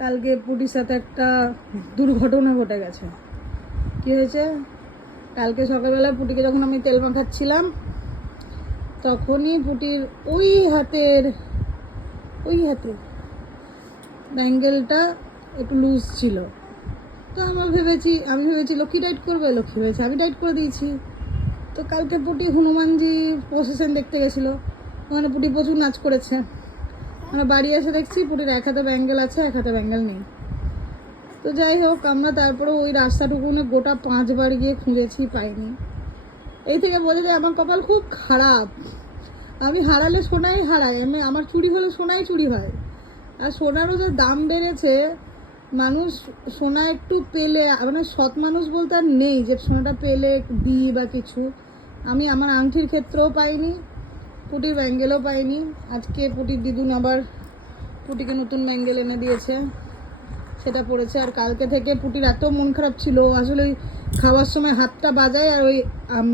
কালকে পুটির সাথে একটা দুর্ঘটনা ঘটে গেছে। কি হয়েছে? কালকে সকালবেলা পুটিকে যখন আমি তেল মাখাচ্ছিলাম তখনই পুটির ওই হাতের ব্যাঙ্গেলটা একটু লুজ ছিল। তো আমি ভেবেছি লক্ষ্মী টাইট করবে, লক্ষ্মী হয়েছে আমি টাইট করে দিয়েছি। তো কালকে পুটি হনুমানজি প্রসেশন দেখতে গেছিলো, ওখানে পুটি প্রচুর নাচ করেছে। আমরা বাড়ি এসে দেখছি পুটির এক হাতে ব্যাঙ্গেল আছে, এক হাতে ব্যাঙ্গেল নেই। তো যাই হোক, আমরা তারপরে ওই রাস্তাটুকুনে গোটা 5 বার গিয়ে খুঁজেছি, পাইনি। এই থেকে বোঝা যায় আমার কপাল খুব খারাপ। আমি হারালে সোনাই হারাই, আমার চুরি হলে সোনাই চুরি হয়। আর সোনারও যে দাম বেড়েছে, মানুষ সোনা একটু পেলে, মানে সৎ মানুষ বলতে আর নেই যে সোনাটা পেলে দিই বা কিছু। আমি আমার আংটির ক্ষেত্রেও পাইনি, পুটির ব্যাঙ্গেলও পাইনি। আজকে পুটির দিদুন আবার পুটিকে নতুন ব্যাঙ্গেল এনে দিয়েছে, সেটা পড়েছে। আর কালকে থেকে পুটির এত মন খারাপ ছিল, আসলে খাওয়ার সময় হাতটা বাজায় আর ওই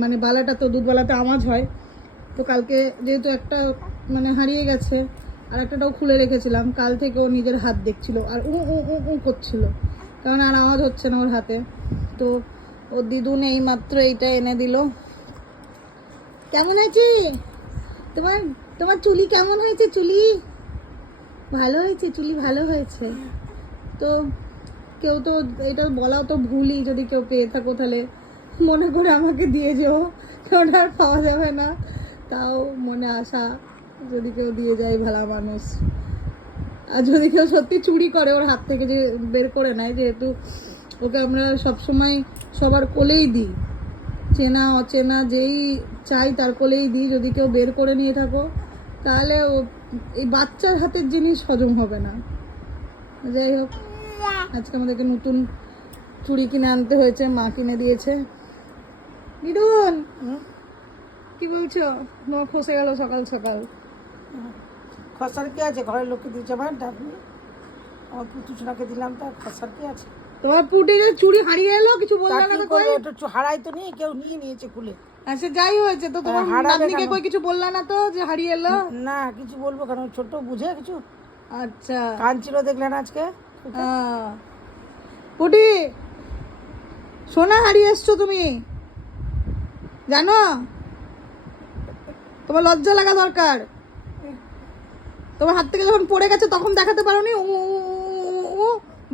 মানে বালাটা তো দুধবালাতে আওয়াজ হয়। তো কালকে যেহেতু একটা মানে হারিয়ে গেছে, আর একটাটাও খুলে রেখেছিলাম, কাল থেকে ও নিজের হাত দেখছিল আর উ করছিল, কারণ আর আওয়াজ হচ্ছে না ওর হাতে। তো ওর দিদুন এই মাত্র এইটা এনে দিল। কেমন আছে তোমার তোমার চুলি? কেমন হয়েছে চুলি? ভালো হয়েছে চুলি, ভালো হয়েছে। তো কেউ তো এটা বলাও তো ভুলই, যদি কেউ পেয়ে থাকো তাহলে মনে করে আমাকে দিয়ে যেও, কারণ আর পাওয়া যাবে না। তাও মনে আশা, যদি কেউ দিয়ে যায় ভালো মানুষ। আর যদি কেউ সত্যি চুরি করে ওর হাত থেকে, যে বের করে নেয়, যেহেতু ওকে আমরা সবসময় সবার কোলেই দিই, চেনা অচেনা যেই চাই তার কোলেই দিই। যদি কেউ বের করে নিয়ে থাকো তাহলে ও এই বাচ্চার হাতের জিনিস হজম হবে না। যাই হোক, আজকে আমাদেরকে নতুন চুড়ি কিনে আনতে হয়েছে, মা কিনে দিয়েছে। দিদুন কি বলছো? তোমার খসে গেল সকাল সকাল। খসার কি আছে? ঘরের লোককে দিয়েছে আমার ডাবলি, আমার পুতু সোনাকে দিলাম, তার খসার কি আছে? তোমার পুটি যে চুড়ি হারিয়ে এলো, কিছু বললে না তো? কই একটু হারাই তো নেই, কেউ নিয়ে নিয়েছে খুলে। আচ্ছা যাই হয়েছে, তো তোমার নাতনিকে কই কিছু বললা না তো যে হারিয়ে এলো? না, কিছু বলবো কেন, ছোট বুঝে কিছু। আচ্ছা, কাঁদছিল দেখলেন আজকে। পুটি সোনা হারিয়ে এসছো তুমি, জানো? তোমার লজ্জা লাগা দরকার। তোমার হাত থেকে যখন পড়ে গেছে তখন দেখাতে পারো নি,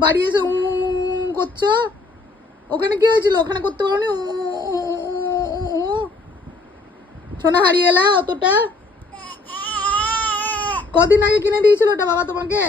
বাড়ি এসে করছো। ওখানে কি হয়েছিল? ওখানে করতে পারো নি, সোনা হারিয়ে এলা অতটা? কদিন আগে কিনে দিয়েছিল ওটা বাবা তোমাকে?